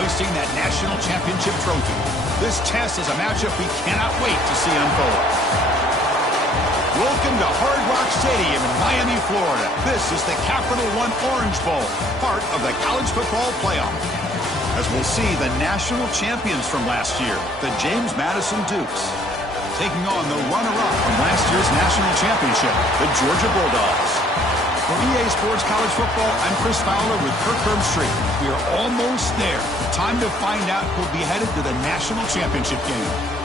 hoisting that national championship trophy. This test is a matchup we cannot wait to see unfold. Welcome to Hard Rock Stadium in Miami, Florida. This is the Capital One Orange Bowl, part of the college football playoff. As we'll see the national champions from last year, the James Madison Dukes, taking on the runner-up from last year's national championship, the Georgia Bulldogs. For EA Sports College Football, I'm Chris Fowler with Kirk Herbstreit. We are almost there. Time to find out who'll be headed to the national championship game.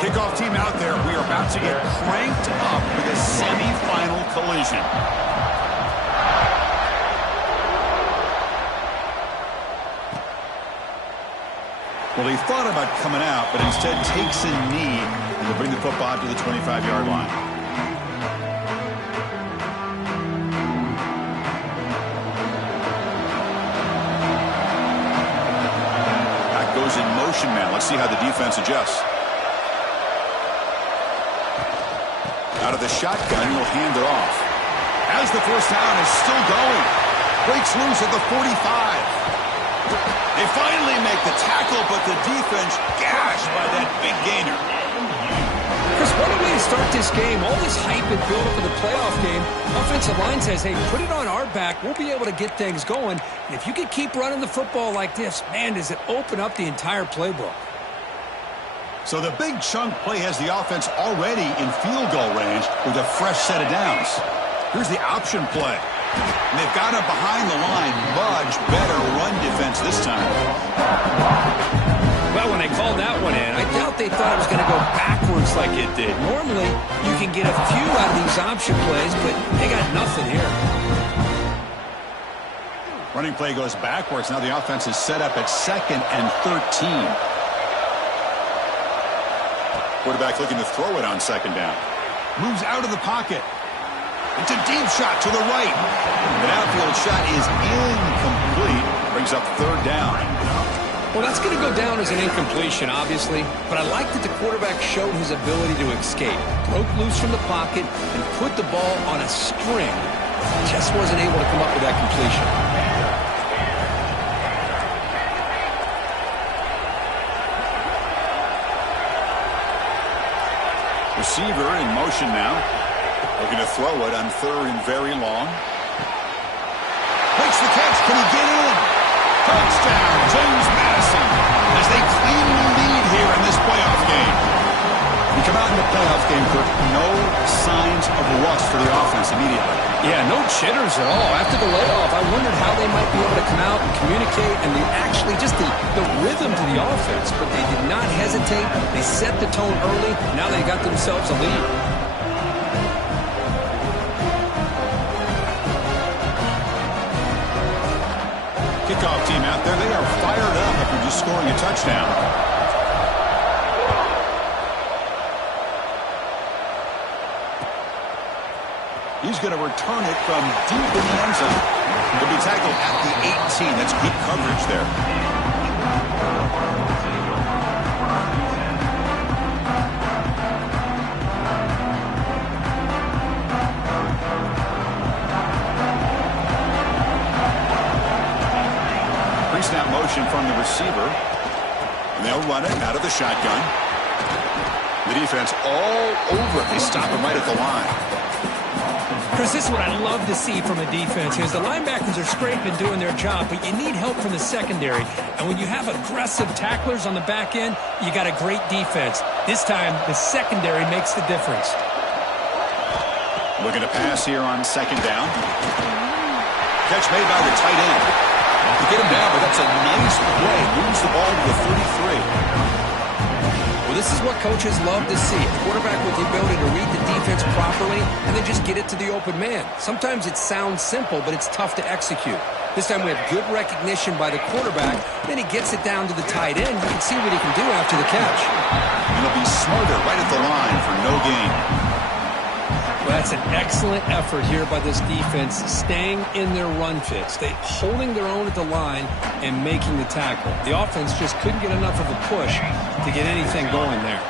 Kickoff team out there. We are about to get cranked up with a semi-final collision. Well, he thought about coming out, but instead takes a knee and will bring the football to the 25-yard line. That goes in motion now. Let's see how the defense adjusts. Out of the shotgun, he'll hand it off. As the first down is still going. Breaks loose at the 45. They finally make the tackle, but the defense gashed by that big gainer. Chris, what a way to start this game. All this hype and build up for the playoff game. Offensive line says, hey, put it on our back. We'll be able to get things going. And if you can keep running the football like this, man, does it open up the entire playbook. So the big chunk play has the offense already in field goal range with a fresh set of downs. Here's the option play. And they've got him behind the line. Much better run defense this time. Well, when they called that one in, I doubt they thought it was going to go backwards like it did. Normally, you can get a few out of these option plays, but they got nothing here. Running play goes backwards. Now the offense is set up at 2nd and 13. Quarterback looking to throw it on 2nd down. Moves out of the pocket. It's a deep shot to the right. The outfield shot is incomplete. Brings up 3rd down. Well, that's going to go down as an incompletion, obviously. But I like that the quarterback showed his ability to escape. Broke loose from the pocket and put the ball on a string. Just wasn't able to come up with that completion. Receiver in motion now. Looking to throw it on 3rd and very long. Makes the catch. Can he get in? Touchdown, James Madison, as they claim the lead here in this playoff game. You come out in the playoff game, Kirk, no signs of rust for the offense immediately. Yeah, no jitters at all. After the layoff, I wondered how they might be able to come out and communicate and actually just the rhythm to the offense. But they did not hesitate. They set the tone early. Now they got themselves a lead. Kickoff team out there. They are fired up after just scoring a touchdown. He's going to return it from deep in the end zone. He'll be tackled at the 18. That's good coverage there. Pre-snap motion from the receiver. And they'll run it out of the shotgun. The defense all over it. They stop him right at the line. Chris, this is what I love to see from a defense is the linebackers are scraping, doing their job, but you need help from the secondary. And when you have aggressive tacklers on the back end, you got a great defense. This time, the secondary makes the difference. Looking to pass here on 2nd down. Catch made by the tight end. To get him down, but that's a nice play. Moves the ball to the 33. Well, this is what coaches love to see. A quarterback with the ability to read the defense properly and then just get it to the open man. Sometimes it sounds simple, but it's tough to execute. This time we have good recognition by the quarterback. Then he gets it down to the tight end. You can see what he can do after the catch. And he'll be smarter right at the line for no gain. Well, That's an excellent effort here by this defense, staying in their run fits. They holding their own at the line and making the tackle. The offense just couldn't get enough of a push to get anything going there.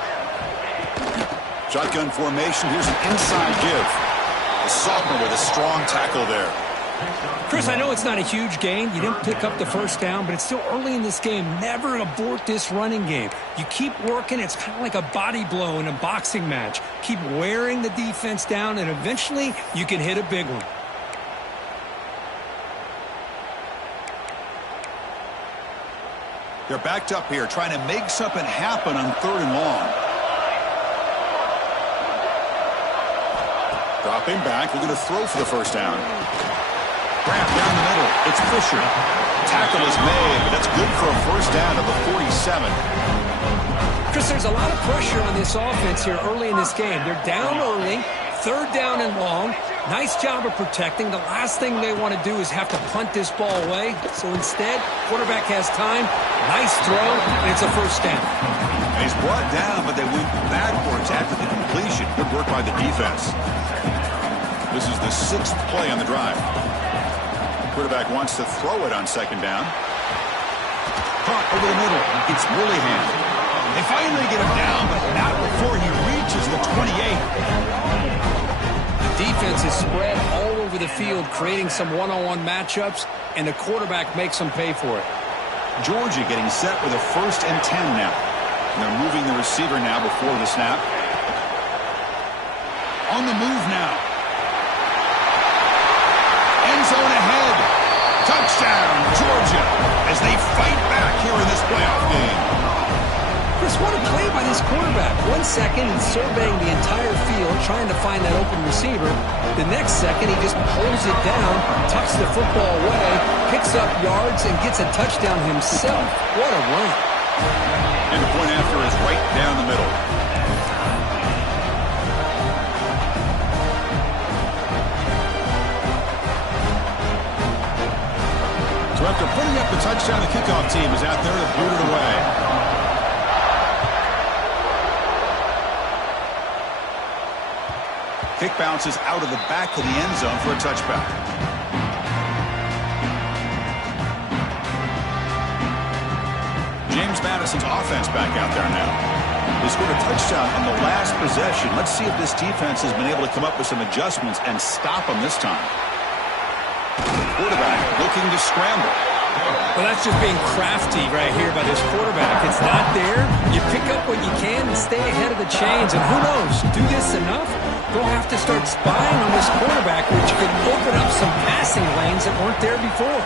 Shotgun formation. Here's an inside give. The sophomore with a strong tackle there. Chris, I know it's not a huge gain. You didn't pick up the first down, but it's still early in this game. Never abort this running game. You keep working. It's kind of like a body blow in a boxing match. Keep wearing the defense down, and eventually you can hit a big one. They're backed up here, trying to make something happen on 3rd and long. Dropping back, looking to throw for the first down. Grab down the middle. It's Fisher. Tackle is made, but that's good for a first down at the 47. Chris, there's a lot of pressure on this offense here early in this game. They're down early, 3rd down and long. Nice job of protecting. The last thing they want to do is have to punt this ball away. So instead, quarterback has time. Nice throw, and it's a first down. And he's brought down, but they went backwards after the completion. Good work by the defense. This is the 6th play on the drive. Quarterback wants to throw it on 2nd down. Caught over the middle. It's Willingham. They finally get him down, but not before he reaches the 28. The defense is spread all over the field, creating some one-on-one matchups, and the quarterback makes them pay for it. Georgia getting set with a 1st and 10 now. And they're moving the receiver now before the snap. On the move now. End zone ahead. Touchdown, Georgia, as they fight back here in this playoff game. Chris, what a play by this quarterback. 1 second, he's surveying the entire field, trying to find that open receiver. The next second, he just pulls it down, tucks the football away, picks up yards, and gets a touchdown himself. What a run. And the point after is right down the middle. So after putting up the touchdown, the kickoff team is out there to boot it away. Kick bounces out of the back of the end zone for a touchback. James Madison's offense back out there now. They scored a touchdown on the last possession. Let's see if this defense has been able to come up with some adjustments and stop them this time. Quarterback looking to scramble. Well, that's just being crafty right here by this quarterback. It's not there. You pick up what you can and stay ahead of the chains. And who knows, do this enough, they'll have to start spying on this quarterback, which could open up some passing lanes that weren't there before.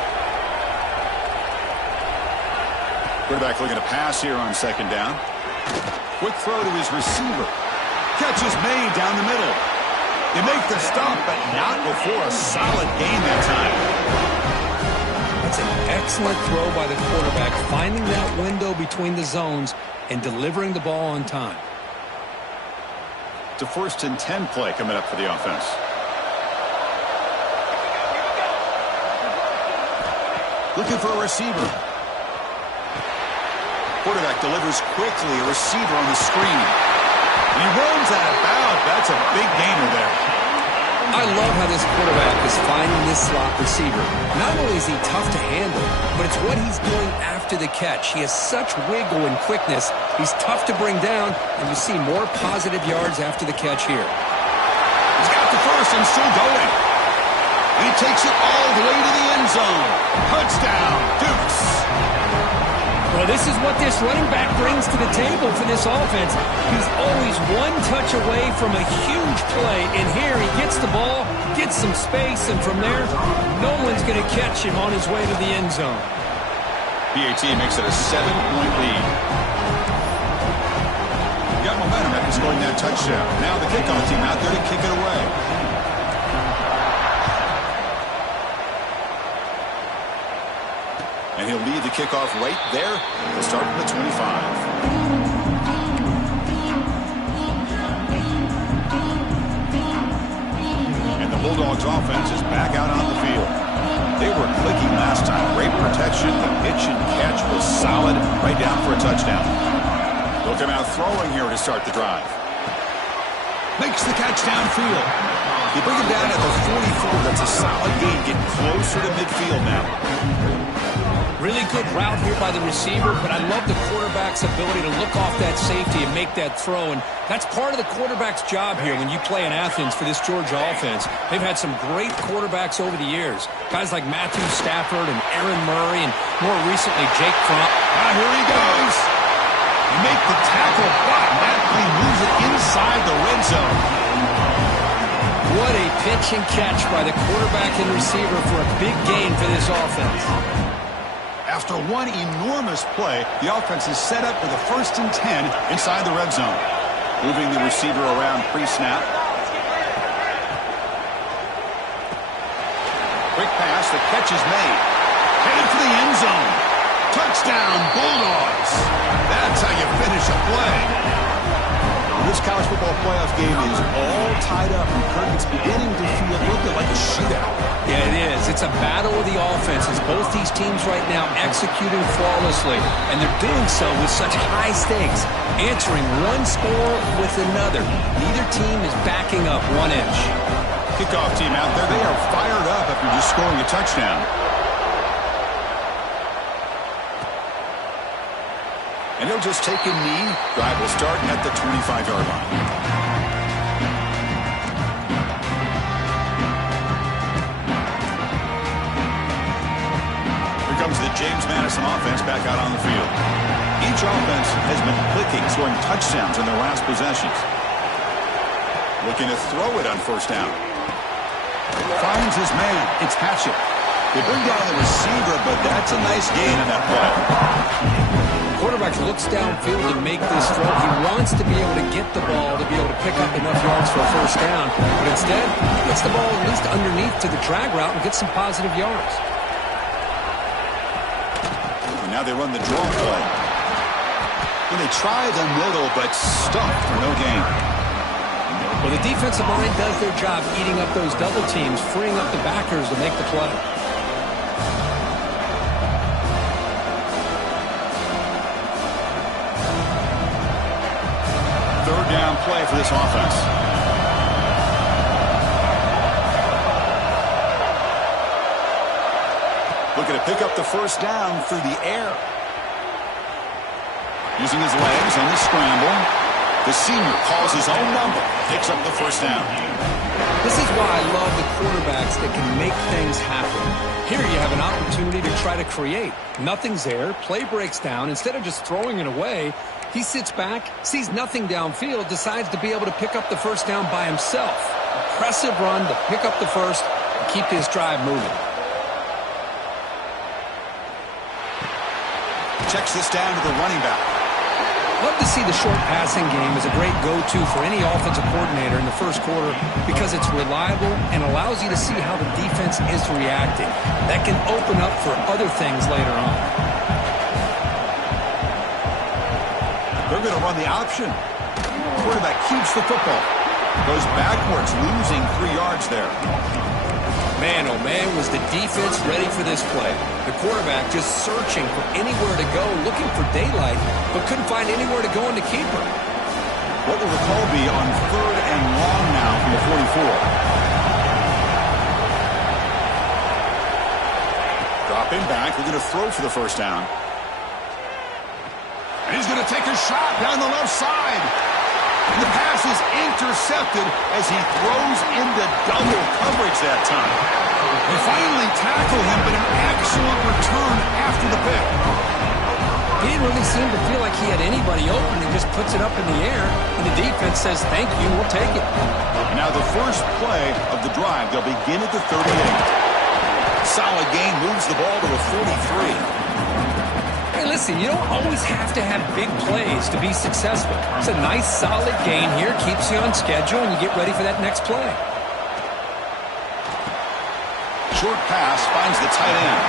Quarterback looking to pass here on 2nd down. Quick throw to his receiver. Catch is made down the middle. They make the stop, but not before a solid gain that time. That's an excellent throw by the quarterback, finding that window between the zones and delivering the ball on time. It's a 1st and 10 play coming up for the offense. Looking for a receiver. Quarterback delivers quickly, a receiver on the screen. And he runs out of bounds. That's a big gainer there. I love how this quarterback is finding this slot receiver. Not only is he tough to handle, but it's what he's doing after the catch. He has such wiggle and quickness. He's tough to bring down, and you see more positive yards after the catch here. He's got the first and still going. And he takes it all the way to the end zone. Touchdown, Dukes. Well, this is what this running back brings to the table for this offense. He's always one touch away from a huge play. And here he gets the ball, gets some space, and from there, no one's going to catch him on his way to the end zone. PAT makes it a 7-point lead. Got momentum after scoring that touchdown. Now the kickoff team out there to kick it away. And he'll lead the kickoff right there. He'll start from the 25. And the Bulldogs offense is back out on the field. They were clicking last time. Great protection. The pitch and catch was solid. Right down for a touchdown. They'll come out throwing here to start the drive. Makes the catch downfield. You bring him down at the 44. That's a solid gain, getting closer to midfield now. Really good route here by the receiver, but I love the quarterback's ability to look off that safety and make that throw, and that's part of the quarterback's job here when you play in Athens for this Georgia offense. They've had some great quarterbacks over the years, guys like Mw3 and Aaron Murray, and more recently Jake Crump. Here he goes. You make the tackle, but that play moves it inside the red zone. What a pitch and catch by the quarterback and receiver for a big gain for this offense. After one enormous play, the offense is set up for the 1st and 10 inside the red zone. Moving the receiver around pre-snap. Quick pass, the catch is made. Headed for the end zone. Touchdown, Bulldogs. That's how you finish a play. This college football playoff game is all tied up, and Kirk, it's beginning to feel a little bit like a shootout. Yeah, it is. It's a battle of the offenses. Both these teams right now executing flawlessly, and they're doing so with such high stakes, answering one score with another. Neither team is backing up 1 inch. Kickoff team out there, they are fired up after just scoring a touchdown. And they'll just take a knee. Drive will start at the 25-yard line. Here comes the James Madison offense back out on the field. Each offense has been clicking, scoring touchdowns in their last possessions. Looking to throw it on 1st down. Finds his man. It's Hatchett. They bring down the receiver, but that's a nice gain in that play. Quarterback looks downfield to make this throw. He wants to be able to get the ball to be able to pick up enough yards for a 1st down. But instead, he gets the ball at least underneath to the drag route and gets some positive yards. And now they run the draw play. And they try the middle, but stuffed for no gain. Well, the defensive line does their job eating up those double teams, freeing up the backers to make the play. Down play for this offense. Looking to pick up the 1st down through the air. Using his legs on the scramble. The senior calls his own number. Picks up the 1st down. This is why I love the quarterbacks that can make things happen. Here you have an opportunity to try to create. Nothing's there. Play breaks down. Instead of just throwing it away, he sits back, sees nothing downfield, decides to be able to pick up the 1st down by himself. Impressive run to pick up the 1st and keep his drive moving. Checks this down to the running back. Love to see the short passing game as a great go-to for any offensive coordinator in the 1st quarter because it's reliable and allows you to see how the defense is reacting. That can open up for other things later on. They're going to run the option. Quarterback keeps the football. Goes backwards, losing 3 yards there. Man, oh man, was the defense ready for this play. The quarterback just searching for anywhere to go, looking for daylight, but couldn't find anywhere to go in the keeper. What will the call be on 3rd and long now from the 44? Dropping back, we're going to throw for the 1st down. And he's going to take a shot down the left side. And the pass is intercepted as he throws into double coverage that time. They finally tackle him, but an excellent return after the pick. He didn't really seem to feel like he had anybody open. He just puts it up in the air, and the defense says, thank you, we'll take it. And now the first play of the drive. They'll begin at the 38. Solid gain, moves the ball to the 43. Hey, listen, you don't always have to have big plays to be successful. It's a nice, solid gain here, keeps you on schedule, and you get ready for that next play. Short pass finds the tight end.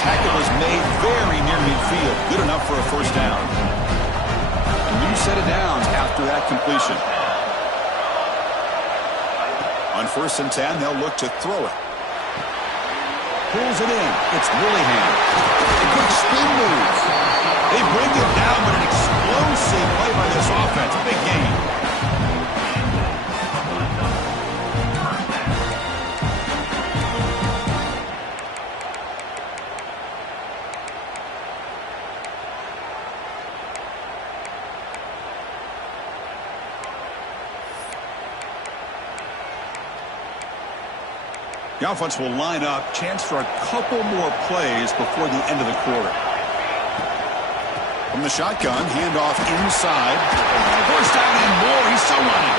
Tackle was made very near midfield. Good enough for a 1st down. A new set of downs after that completion. On 1st and 10, they'll look to throw it. Pulls it in. It's Willingham. A quick spin move. They bring it down, but an explosive play by this offense. Big game. The offense will line up. Chance for a couple more plays before the end of the quarter. From the shotgun, handoff inside. First down and more. He's still running.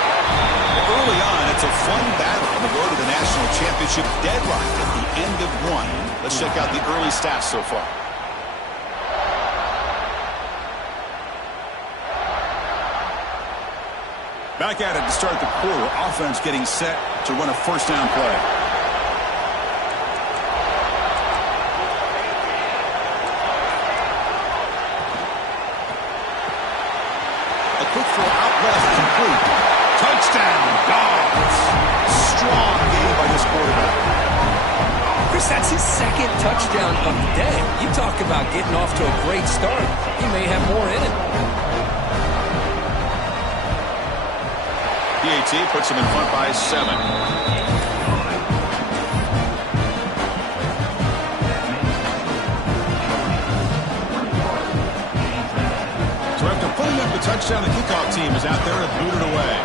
Early on, it's a fun battle on the road to the national championship, deadlocked at the end of one. Let's check out the early stats so far. Back at it to start the quarter. Offense getting set to run a first down play. A quick throw out left, complete. Touchdown, Dogs. Strong game by this quarterback. Chris, that's his second touchdown of the day. You talk about getting off to a great start. He may have more in it. Mw3 puts him in front by 7. So after putting up the touchdown, the kickoff team is out there to boot it away.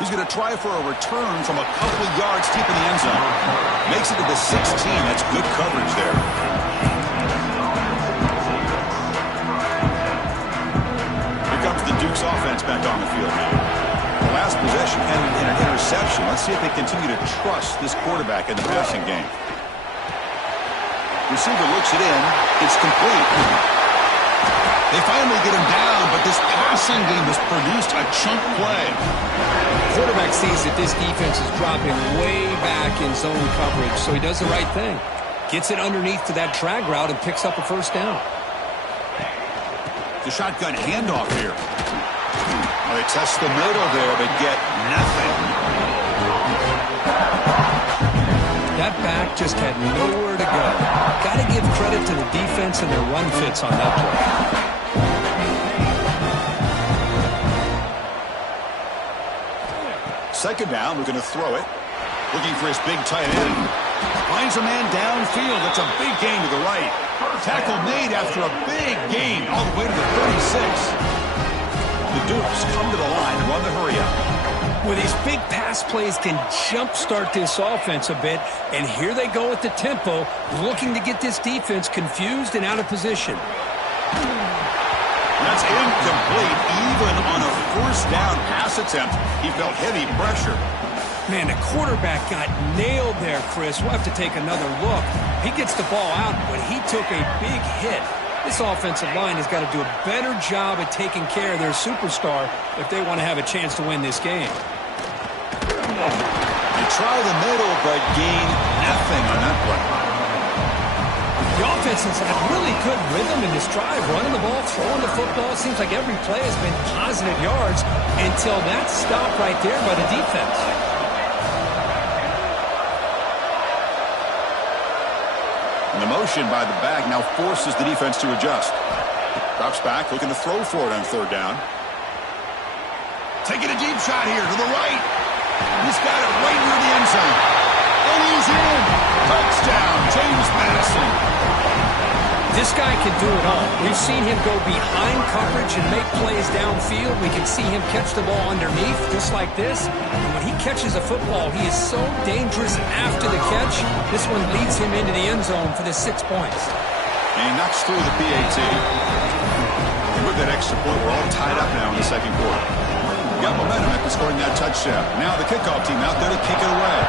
He's going to try for a return from a couple of yards deep in the end zone. Makes it to the 16. That's good coverage there. The Duke's offense back on the field now. The last possession ended in an interception. Let's see if they continue to trust this quarterback in the passing game. Receiver looks it in. It's complete. They finally get him down, but this passing game has produced a chunk play. The quarterback sees that this defense is dropping way back in zone coverage, so he does the right thing. Gets it underneath to that drag route and picks up a first down. The shotgun handoff here. Well, they test the middle there, but get nothing. That back just had nowhere to go. Got to give credit to the defense and their run fits on that play. Second down, looking to throw it. Looking for his big tight end. Finds a man downfield. That's a big gain to the right. Tackle made after a big gain all the way to the 36. The Dukes come to the line and run the hurry up. Well, these big pass plays can jumpstart this offense a bit, and here they go at the tempo, looking to get this defense confused and out of position. That's incomplete. Even on a first down pass attempt, he felt heavy pressure. Man, the quarterback got nailed there, Chris. We'll have to take another look. He gets the ball out, but he took a big hit. This offensive line has got to do a better job at taking care of their superstar if they want to have a chance to win this game. They try the middle, but gain nothing on that play. The offense has had really good rhythm in this drive, running the ball, throwing the football. It seems like every play has been positive yards until that stop right there by the defense. And the motion by the back now forces the defense to adjust. Drops back, looking to throw for it on third down. Taking a deep shot here to the right. He's got it right near the end zone. And he's in. Touchdown, James Madison. This guy can do it all. We've seen him go behind coverage and make plays downfield. We can see him catch the ball underneath, just like this. And when he catches a football, he is so dangerous after the catch. This one leads him into the end zone for the 6 points. And he knocks through the PAT. And with that extra point, we're all tied up now in the second quarter. We got momentum after scoring that touchdown. Now the kickoff team out there to kick it away.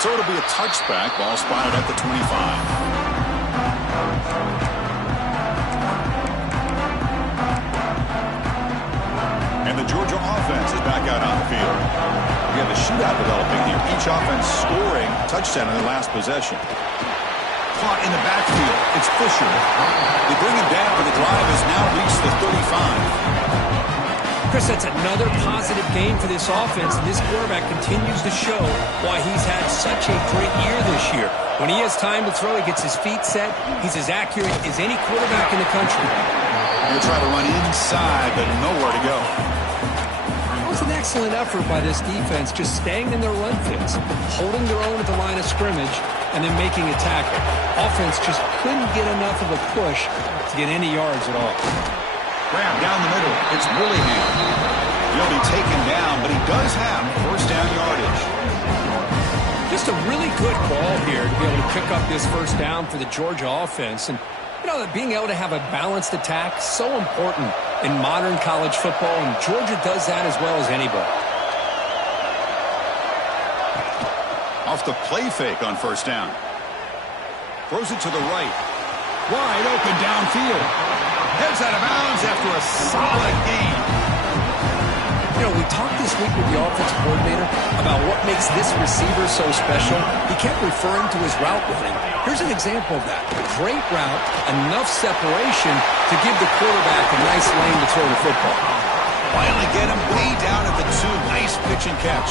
So it'll be a touchback. Ball spotted at the 25. And the Georgia offense is back out on the field. We have a shootout developing here. Each offense scoring a touchdown in their last possession. Caught in the backfield. It's Fisher. They bring him down. The drive has now reached the 35. Chris, that's another positive game for this offense, and this quarterback continues to show why he's had such a great year this year. When he has time to throw, he gets his feet set. He's as accurate as any quarterback in the country. He'll try to run inside, but nowhere to go. It was an excellent effort by this defense, just staying in their run fits, holding their own at the line of scrimmage, and then making a tackle. Offense just couldn't get enough of a push to get any yards at all. Grab down the middle. It's Willingham. He'll be taken down, but he does have first down yardage. Just a really good ball here to be able to pick up this first down for the Georgia offense. And, you know, that being able to have a balanced attack is so important in modern college football, and Georgia does that as well as anybody. Off the play fake on first down. Throws it to the right. Wide open downfield. Heads out of bounds after a solid gain. You know, we talked this week with the offensive coordinator about what makes this receiver so special. He kept referring to his route running. Here's an example of that. Great route, enough separation to give the quarterback a nice lane to throw the football. Finally get him way down at the 2. Nice pitch and catch.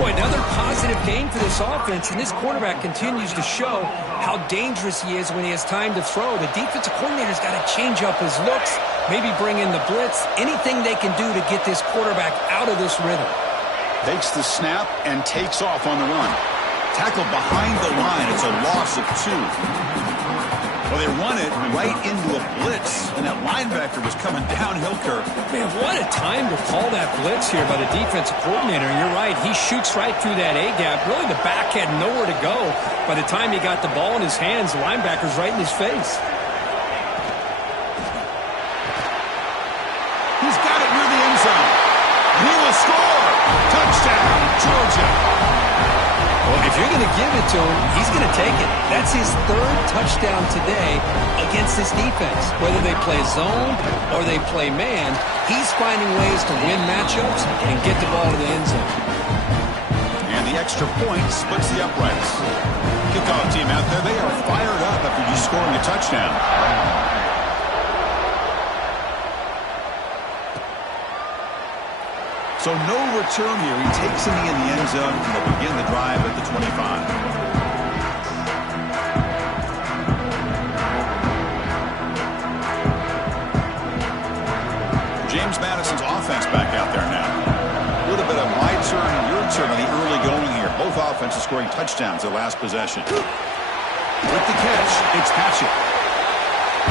Boy, another positive game for this offense, and this quarterback continues to show how dangerous he is when he has time to throw. The defensive coordinator's got to change up his looks, maybe bring in the blitz, anything they can do to get this quarterback out of this rhythm. Takes the snap and takes off on the run. Tackled behind the line. It's a loss of 2. Well, they run it right into a blitz, and that linebacker was coming downhill, Kirk. Man, what a time to call that blitz here by the defensive coordinator. And you're right, he shoots right through that A-gap. Really, the back had nowhere to go. By the time he got the ball in his hands, the linebacker's right in his face. He's got it near the end zone. He will score. Touchdown, Georgia. Well, if you're going to give it to him, he's going to take it. That's his 3rd touchdown today against this defense. Whether they play zone or they play man, he's finding ways to win matchups and get the ball to the end zone. And the extra point splits the uprights. Kickoff team out there, they are fired up after just scoring a touchdown. So no return here. He takes in the end zone, and they'll begin the drive at the 25. James Madison's offense back out there now. A little bit of my turn, your turn on the early going here. Both offenses scoring touchdowns their last possession. With the catch, it's Patchett.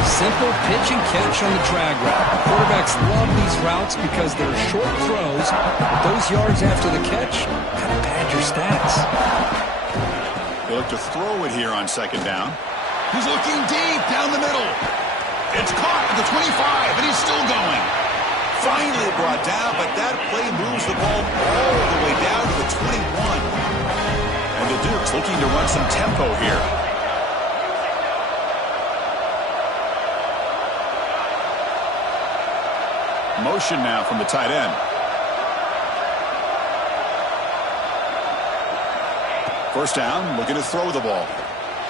Simple pitch and catch on the drag route. Quarterbacks love these routes because they're short throws. Those yards after the catch kind of pad your stats. They look to throw it here on second down. He's looking deep down the middle. It's caught at the 25, and he's still going. Finally brought down, but that play moves the ball all the way down to the 21. And the Dukes looking to run some tempo here. Motion now from the tight end. First down, looking to throw the ball.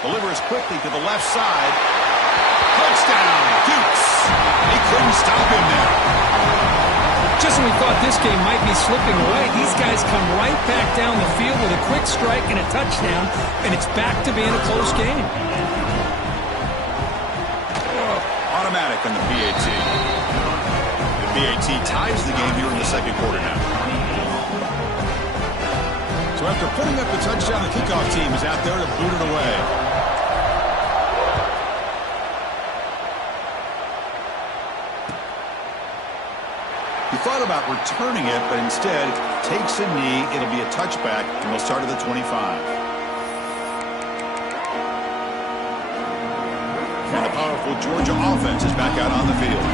Delivers quickly to the left side. Touchdown, Dukes. They couldn't stop him there. Just when we thought this game might be slipping away, these guys come right back down the field with a quick strike and a touchdown, and it's back to being a close game. Automatic on the PAT. PAT ties the game here in the second quarter now. So after putting up the touchdown, the kickoff team is out there to boot it away. He thought about returning it, but instead takes a knee. It'll be a touchback, and we'll start at the 25. And the powerful Georgia offense is back out on the field.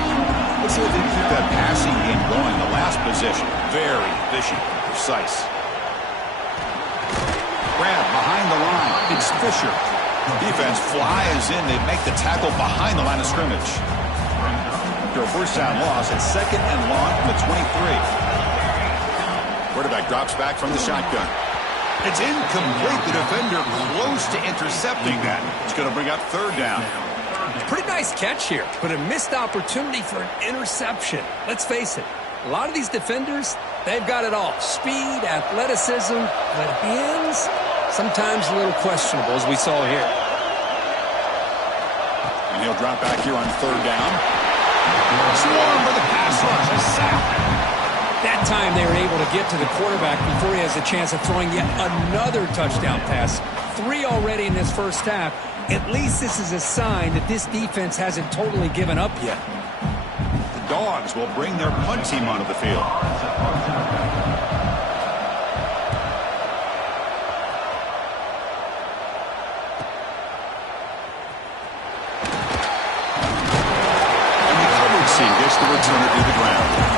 Let's see if they can keep that passing game going. The last possession, very efficient and precise. Grab behind the line. It's Fisher. Defense flies in. They make the tackle behind the line of scrimmage. After a first down loss, it's second and long from the 23. Quarterback drops back from the shotgun. It's incomplete. The defender close to intercepting that. It's going to bring up third down. Pretty nice catch here, but a missed opportunity for an interception. Let's face it, a lot of these defenders, they've got it all. Speed, athleticism, but hands, sometimes a little questionable, as we saw here. And he'll drop back here on third down. Swarm for the pass rush, a sack. That time they were able to get to the quarterback before he has a chance of throwing yet another touchdown pass. 3 already in this first half. At least this is a sign that this defense hasn't totally given up yet. The Dogs will bring their punt team onto the field. And the coverage team gets the returner to the ground.